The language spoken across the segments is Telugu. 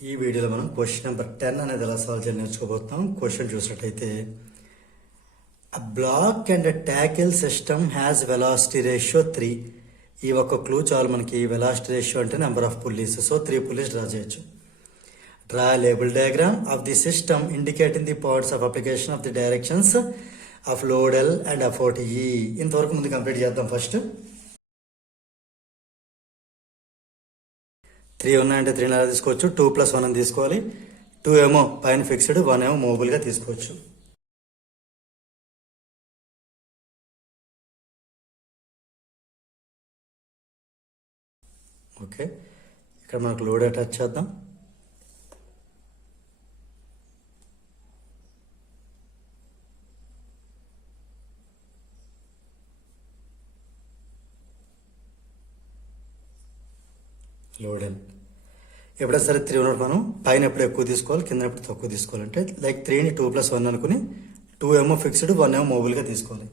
ఈ వీడియోలో మనం క్వశ్చన్ నెంబర్ 10 అనేది ఎలా సాల్వ్ చేయాలి నేర్చుకోబోతున్నాం. క్వశ్చన్ చూసినట్టయితే a block and tackle system has velocity ratio 3. ఈ ఒక క్లూ చాలు మనకి. వెలాసిటీ రేషియో అంటే number of pulleys. So 3 pulleys draw చేయొచ్చు. Draw label diagram of the system indicating the parts of application of the directions of load L and effort E. ఇంతవరకు ముందు కంప్లీట్ చేద్దాం. ఫస్ట్ 3 ఉన్నాయంటే 3 అలా తీసుకోవచ్చు. 2 + 1 అని తీసుకోవాలి. 2 ఏమో పైన ఫిక్స్డ్, 1 ఏమో మూవబుల్గా తీసుకోవచ్చు. ఓకే, ఇక్కడ మనకు లోడ్ అటాచ్ చేద్దాం. లోడ్ ఎల్ ఎప్పుడైనా సరే 3 ఉన్నప్పుడు మనం పైన ఎప్పుడు ఎక్కువ తీసుకోవాలి, కింద ఎప్పుడు తక్కువ తీసుకోవాలంటే లైక్ 3ని 2 + 1 అనుకుని 2 ఏమో ఫిక్స్డ్, 1 ఏమో మూవబుల్గా తీసుకోవాలి.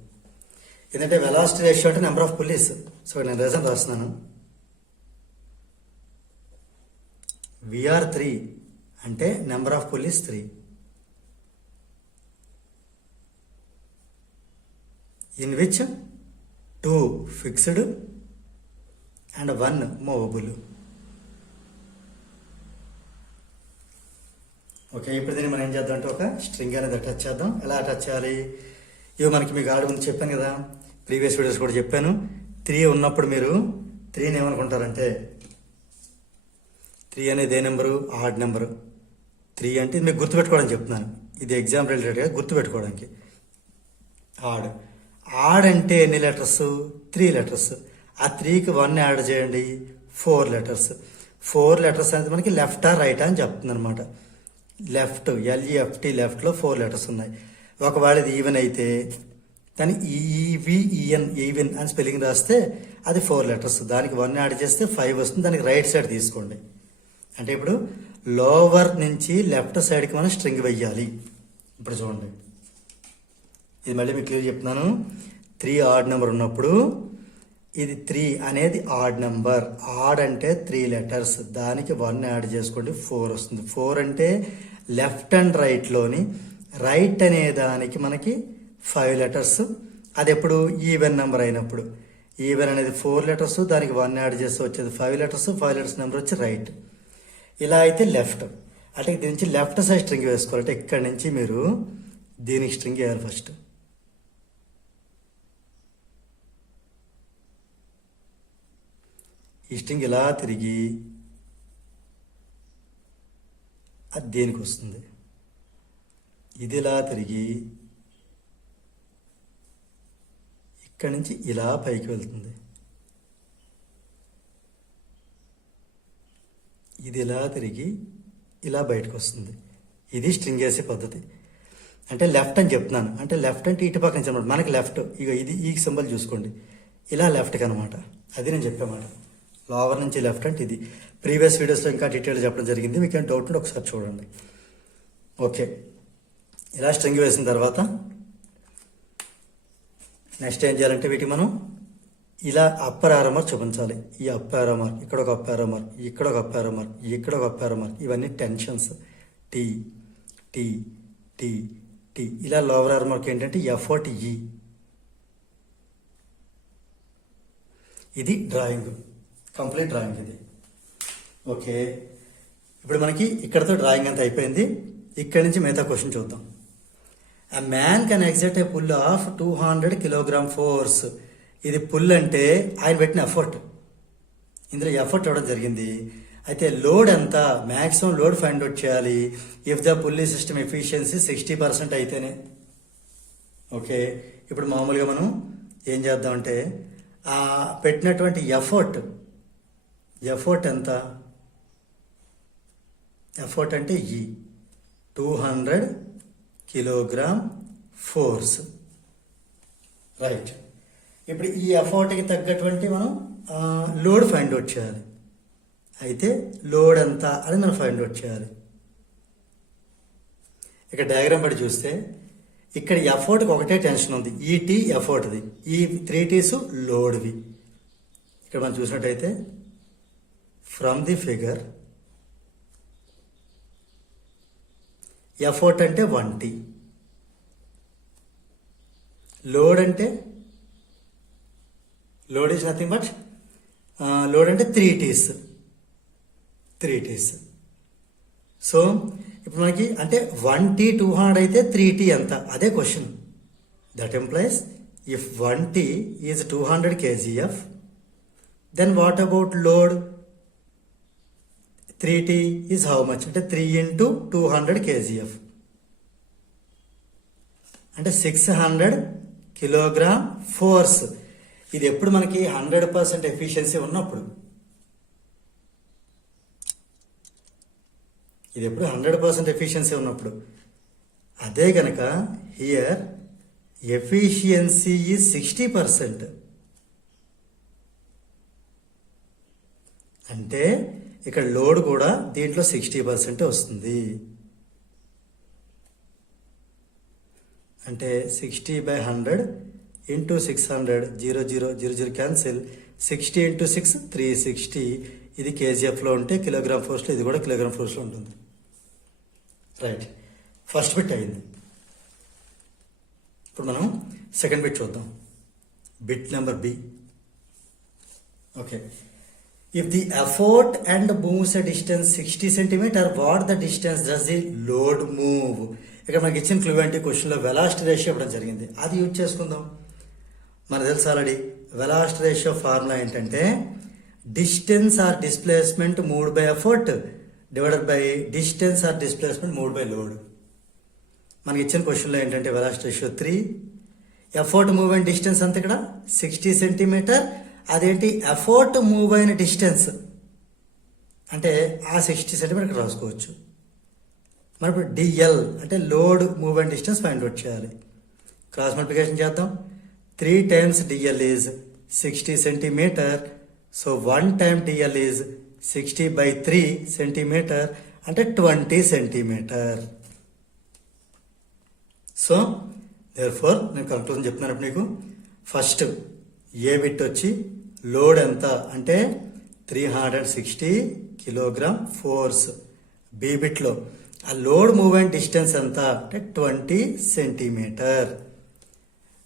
ఎందుకంటే వెలాసిటీ రేషియో అంటే నెంబర్ ఆఫ్ పుల్లీస్. సో నేను రీజన్ రాస్తున్నాను. విఆర్ 3 అంటే number of pulleys 3. In which 2 fixed and 1 movable. Okay, ఇప్పుడు దీన్ని మనం ఏం చేద్దాం అంటే ఒక స్ట్రింగ్ అనేది అటాచ్ చేద్దాం. ఎలా అటాచ్ చేయాలి? ఇవి మనకి మీకు ఆడ ముందు చెప్పాను కదా, ప్రీవియస్ వీడియోస్ కూడా చెప్పాను. 3 ఉన్నప్పుడు మీరు 3ని ఏమనుకుంటారంటే 3 అనేది ఏ నెంబరు? Add number. 3 అంటే మీకు గుర్తుపెట్టుకోవడానికి చెప్తున్నాను. ఇది ఎగ్జామ్ రిలేటెడ్గా గుర్తుపెట్టుకోవడానికి. ఆడ్ అంటే ఎన్ని లెటర్స్? 3 లెటర్స్. ఆ 3కి 1 యాడ్ చేయండి, 4 లెటర్స్. 4 లెటర్స్ అనేది మనకి లెఫ్టా రైటా అని చెప్తుంది అనమాట. లెఫ్ట్, ఎల్ఈఎఫ్టీ, లెఫ్ట్లో 4 లెటర్స్ ఉన్నాయి. ఒకవేళ ఇది ఈవెన్ అయితే దాన్ని ఈవిఈఎన్ ఈవెన్ అని స్పెల్లింగ్ రాస్తే అది 4 లెటర్స్. దానికి 1 యాడ్ చేస్తే 5 వస్తుంది. దానికి రైట్ సైడ్ తీసుకోండి. అంటే ఇప్పుడు లోవర్ నుంచి లెఫ్ట్ సైడ్కి మనం స్ట్రింగ్ వెయ్యాలి. ఇప్పుడు చూడండి, ఇది మళ్ళీ మీకు క్లియర్ చెప్తున్నాను. 3 ఆడ్ నెంబర్ ఉన్నప్పుడు ఇది 3 అనేది ఆడ్ నెంబర్. ఆడ్ అంటే 3 లెటర్స్. దానికి 1 యాడ్ చేసుకోండి, 4 వస్తుంది. 4 అంటే లెఫ్ట్ అండ్ రైట్లోని రైట్ అనే దానికి మనకి 5 లెటర్స్. అది ఎప్పుడు ఈవెన్ నెంబర్ అయినప్పుడు. ఈవెన్ అనేది 4 లెటర్స్, దానికి 1 యాడ్ చేస్తే వచ్చేది 5 లెటర్స్. 5 లెటర్స్ నెంబర్ వచ్చి రైట్. ఇలా అయితే లెఫ్ట్. అంటే దీని నుంచి లెఫ్ట్ సైడ్ స్ట్రింగ్ వేసుకోవాలంటే ఇక్కడి నుంచి మీరు దీనికి స్ట్రింగ్ వేయాలి. ఫస్ట్ ఈ స్ట్రింగ్ ఇలా తిరిగి అది దేనికి వస్తుంది. ఇది ఇలా తిరిగి ఇక్కడి నుంచి ఇలా పైకి వెళ్తుంది. ఇది ఇలా తిరిగి ఇలా బయటకు వస్తుంది. ఇది స్ట్రింగ్ వేసే పద్ధతి. అంటే లెఫ్ట్ అని చెప్తున్నాను. అంటే లెఫ్ట్ అంటే ఇటు పక్క నుంచి అనమాట. మనకి లెఫ్ట్ ఇక ఇది ఈ సింబల్ చూసుకోండి, ఇలా లెఫ్ట్కి అనమాట. అది నేను చెప్పామాట. లోవర్ నుంచి లెఫ్ట్ అంటే ఇది. ప్రీవియస్ వీడియోస్లో ఇంకా డీటెయిల్ చెప్పడం జరిగింది. మీకు ఏం డౌట్ ఉంటే ఒకసారి చూడండి. ఓకే, ఇలా స్ట్రింగ్ వేసిన తర్వాత నెక్స్ట్ ఏం చేయాలంటే వీటికి మనం ఇలా అప్పర్ యారో మార్క్ చూపించాలి. ఈ అప్పర్ యారో మార్క్, ఇక్కడ ఒక అప్పర్ యారో మార్క్, ఇక్కడ ఒక అప్పర్ యారో మార్క్, ఇక్కడ ఒక అప్పర్ యారో మార్క్. ఇవన్నీ tensions. T T T T. ఇలా లోవర్ యారో మార్క్ ఏంటంటే ఎఫర్ట్ ఈ. ఇది డ్రాయింగ్, కంప్లీట్ డ్రాయింగ్ ఇది. ఓకే, ఇప్పుడు మనకి ఇక్కడతో డ్రాయింగ్ అంతా అయిపోయింది. ఇక్కడి నుంచి మిగతా క్వశ్చన్ చూద్దాం. A man can exert a pull of 200 kg force. ఇది పుల్ అంటే ఆయన పెట్టిన ఎఫర్ట్. ఇందులో ఎఫర్ట్ ఇవ్వడం జరిగింది. అయితే లోడ్ ఎంత? మ్యాక్సిమం లోడ్ ఫైండ్ అవుట్ చేయాలి. If the pulley system efficiency 60% అయితేనే. ఓకే, ఇప్పుడు మామూలుగా మనం ఏం చేద్దామంటే ఆ పెట్టినటువంటి ఎఫర్ట్ ఎంత? ఎఫర్ట్ అంటే 200 కిలోగ్రామ్ ఫోర్స్. రైట్. ఇప్పుడు ఈ ఎఫర్ట్కి తగ్గటువంటి మనం లోడ్ ఫైండ్ అవుట్ చేయాలి. అయితే లోడ్ ఎంత అని మనం ఫైండ్ అవుట్ చేయాలి. ఇక్కడ డయాగ్రామ్ బట్టి చూస్తే ఇక్కడ ఎఫర్ట్కి ఒకటే టెన్షన్ ఉంది. ఈ టీ ఎఫర్ట్ది, ఈ 3 టీస్ లోడ్వి. ఇక్కడ మనం చూసినట్టయితే ఫ్రమ్ ది ఫిగర్ ఎఫర్ట్ అంటే 1T. లోడ్ అంటే load is nothing but load అంటే 3Ts. సో ఇప్పుడు మనకి అంటే 1T 200 అయితే 3T ఎంత, అదే question. That implies if 1T is 200 kgf, then what about load 3T is how much అంటే 3 into 200 kgf అంటే 600 కిలోగ్రామ్ ఫోర్స్. ఇది ఎప్పుడు మనకి 100% ఎఫిషియన్సీ ఉన్నప్పుడు, ఇది ఎప్పుడు 100% ఎఫిషియన్సీ ఉన్నప్పుడు. అదే కనుక హియర్ ఎఫిషియన్సీ ఈజ్ 60%. అంటే ఇక్కడ లోడ్ కూడా దీంట్లో 60% వస్తుంది. అంటే 60/100 into 600 0 క్యాన్సిల్. 60 into 6 360. ఇది కేజీఎఫ్లో ఉంటే కిలోగ్రామ్ ఫోర్స్లో, ఇది కూడా కిలోగ్రామ్ ఫోర్స్లో ఉంటుంది. రైట్, ఫస్ట్ బిట్ అయింది. ఇప్పుడు మనం సెకండ్ బిట్ చూద్దాం. Bit number B. Okay, if the effort and moves a distance 60 centimeter, what the distance does the load move? ఇక్కడ మనకి ఇచ్చిన క్లూ అంటే క్వశ్చన్లో వెలాసిటీ రేషియో ఇవ్వడం జరిగింది, అది యూజ్ చేసుకుందాం. మనకు తెలుసు ఆల్రెడీ వెలాసిటీ రేషియో ఫార్ములా ఏంటంటే distance or displacement moved by effort divided by distance or displacement moved by load. మనకి ఇచ్చిన క్వశ్చన్లో ఏంటంటే వెలాసిటీ రేషియో 3, ఎఫర్ట్ మూవ్ అయిన డిస్టెన్స్ అంత ఇక్కడ 60 centimeter. అదేంటి ఎఫర్ట్ మూవ్ అయిన డిస్టెన్స్ అంటే ఆ 60 centimeter ఇక్కడ రాసుకోవచ్చు. మరి ఇప్పుడు డిఎల్ అంటే లోడ్ మూవ్ అయిన డిస్టెన్స్ ఫైండ్ అవుట్ చేయాలి. క్రాస్ మల్టిప్లికేషన్ చేద్దాం. 3 times DL is 60 centimeter. So 1 time DL is 60/3 centimeter అంటే 20 centimeter. సో therefore నేను కన్క్లూజన్ చెప్తున్నాను నీకు. ఫస్ట్ ఏ బిట్ వచ్చి లోడ్ ఎంత అంటే 360 కిలోగ్రామ్ ఫోర్స్. బి బిట్లో ఆ లోడ్ మూవ్మెంట్ డిస్టెన్స్ ఎంత అంటే 20 centimeter.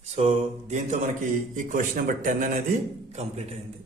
సో దీంతో మనకి ఈ క్వశ్చన్ నెంబర్ 10 అనేది కంప్లీట్ అయింది.